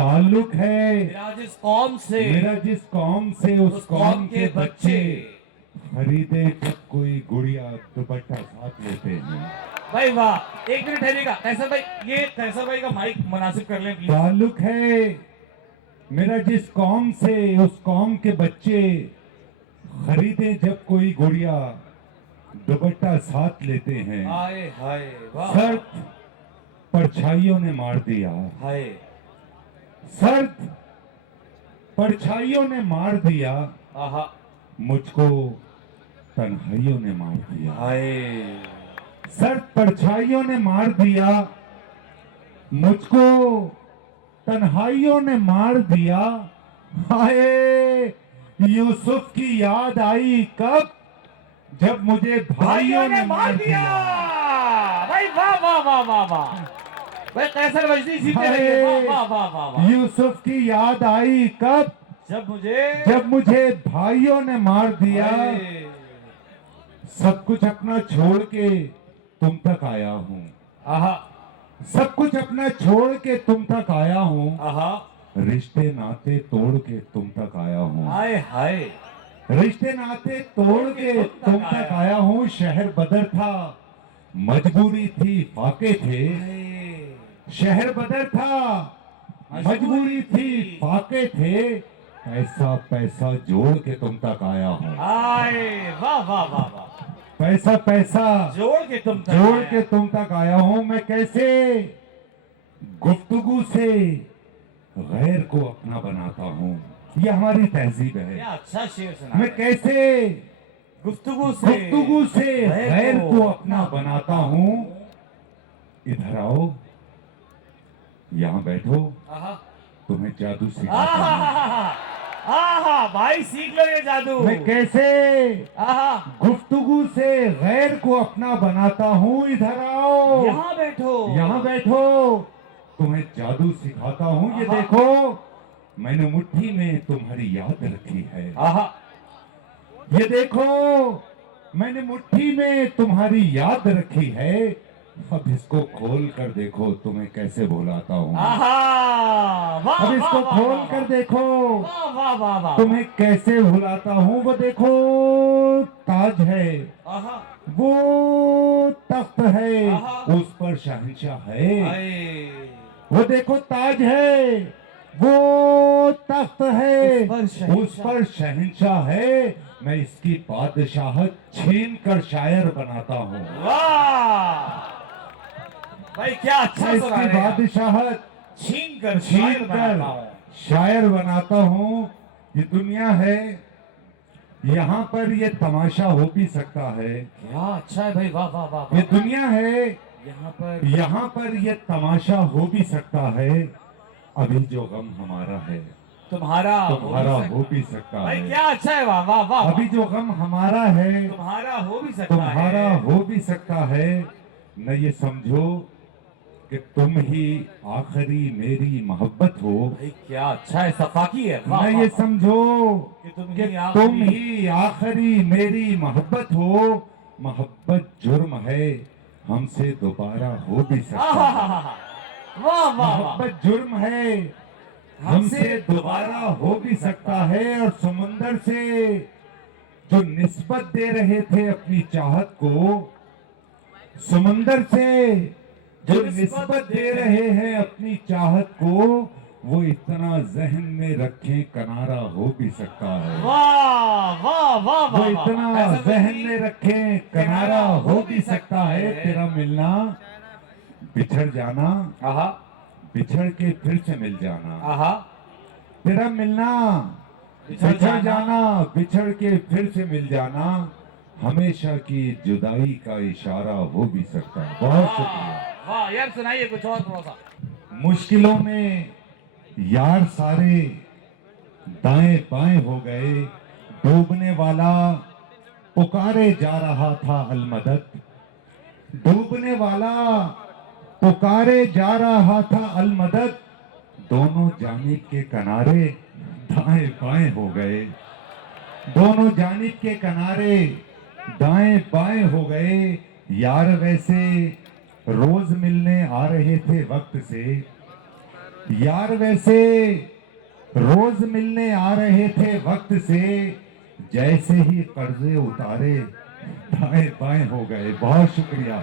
ताल्लुक है मेरा जिस कौम से, मेरा जिस कौम से उस कौम के बच्चे खरीदे जब कोई गुड़िया दुपट्टा साथ लेते हैं। भाई वाह, एक मिनट ठहरिएगा। कैसर भाई, ये कैसर भाई का माइक मुनासिब कर लें प्लीज। ताल्लुक है मेरा जिस कौम से उस कौम के बच्चे खरीदे जब कोई गुड़िया दुपट्टा साथ लेते हैं। हाय हाय वाह, सर्द परछाइयों ने मार दिया, हाय सर्द परछाइयों ने मार दिया, आहा, मुझको तन्हाइयों ने मार दिया। हाय सर्द परछाइयों ने मार दिया, मुझको तन्हाइयों ने मार दिया। हाय यूसुफ की याद आई कब, जब मुझे भाइयों ने मार दिया। भाई वाह वाह वाह वाह वाह, भाई कैसर मजदी जीते रहिए। वाह वाह वाह वाह वाह। यूसुफ की याद आई कब, जब मुझे भाइयों ने मार दिया। हाय, सब कुछ अपना छोड़ के तुम तक आया हूँ, आहा सब कुछ अपना छोड़ के तुम तक आया हूँ, आहा, रिश्ते नाते तोड़ के तुम तक आया हूँ, हाय हाय, रिश्ते नाते तोड़ के तुम तक आया हूँ। शहर बदर था, मजबूरी थी, फाके थे। हाय, शहर बदर था, मजबूरी थी, फाके थे। ऐसा पैसा जोड़ के तुम तक आया हूँ, हाय वाह वाह वाह वाह, पैसा पैसा जोड़ के तुम तक जोड़ आया। के तुम तक आया हूँ। मैं कैसे गुफ्तगू से गैर को अपना बनाता हूँ, ये हमारी तहजीब है। क्या अच्छा शेर सुना। मैं कैसे गुफ्तगू से गैर को अपना बनाता हूँ। इधर आओ, यहाँ बैठो, आहा तुम्हें जादू सिखाता हूँ। आहा आहा, भाई सीख लो ये जादू। मैं कैसे आहा, गुफ्तगू से गैर को अपना बनाता हूँ। इधर आओ, यहाँ बैठो, यहाँ बैठो, तुम्हें जादू सिखाता हूँ। ये आहा। देखो, मैंने मुट्ठी में तुम्हारी याद रखी है। आहा, ये देखो, मैंने मुट्ठी में तुम्हारी याद रखी है। अब इसको खोल कर देखो, तुम्हें कैसे भुलाता हूँ। आहा, वाह अब इसको वाह, खोल वाह, कर देखो, वाह वाह वाह वाह, तुम्हें कैसे भुलाता हूँ। वो देखो, ताज है, आहा, वो तख्त है, आहा। उस पर शहंशाह है। हाय, वो देखो, ताज है, वो तख्त है, उस पर शहंशाह है। मैं इसकी बादशाहत छीन कर शायर बनाता हूँ। वाह भाई, क्या अच्छा मैं सुना इसकी रहे हैं। बादशाहत छीन कर शायर बनाता हूँ। शायर बनाता हूँ। ये दुनिया है, यहाँ पर ये तमाशा हो भी सकता है। क्या अच्छा है भाई, वाह वाह वाह ये वाह। दुनिया है, यहाँ पर ये तमाशा हो भी सकता है। अभी जो गम हमारा है, तुम्हारा हो भी सकता भाई, है। क्या अच्छा है, वाह वाह वाह। अभी जो गम हमारा है, तुम्हारा हो भी सकता तुम्हारा है। हो भी सकता है। न ये समझो कि तुम ही आखिरी मेरी मोहब्बत हो। भाई क्या अच्छा है, सफाकी है, वाह न वाह, ये वाह। समझो कि कि तुम ही आखिरी मेरी मोहब्बत हो। मोहब्बत जुर्म है, हमसे दोबारा हो भी सकता है। आहा, वाह वाह वाह, मोहब्बत जुर्म है, हमसे दोबारा हो भी सकता है। और समुंदर से जो निस्बत दे रहे थे अपनी चाहत को, समुंदर से जो निस्बत दे रहे हैं अपनी चाहत को, वो इतना जहन में रखें किनारा हो भी सकता है। वाह वाह वाह वो वाह, इतना ऐसा जहन नहीं। में रखें किनारा हो भी सकता है। तेरा मिलना, बिछड़ जाना, आहा बिछड़ के फिर से मिल जाना। आहा, तेरा मिलना, बिछड़ जाना, बिछड़ के फिर से मिल जाना, हमेशा की जुदाई का इशारा हो भी सकता है। बहुत शुक्रिया। वाह यार, सुनाइए कुछ और थोड़ा सा। मुश्किलों में यार सारे दाएं बाएं हो गए। डूबने वाला पुकारे जा रहा था अलमदद, डूबने वाला पुकारे जा रहा था अलमदद। दोनों जानिब के किनारे दाएं बाएं हो गए, दोनों जानिब के किनारे दाएं बाएं हो गए। यार वैसे रोज मिलने आ रहे थे वक्त से, यार वैसे रोज मिलने आ रहे थे वक्त से, जैसे ही कर्जे उतारे दाएं बाएं हो गए। बहुत शुक्रिया।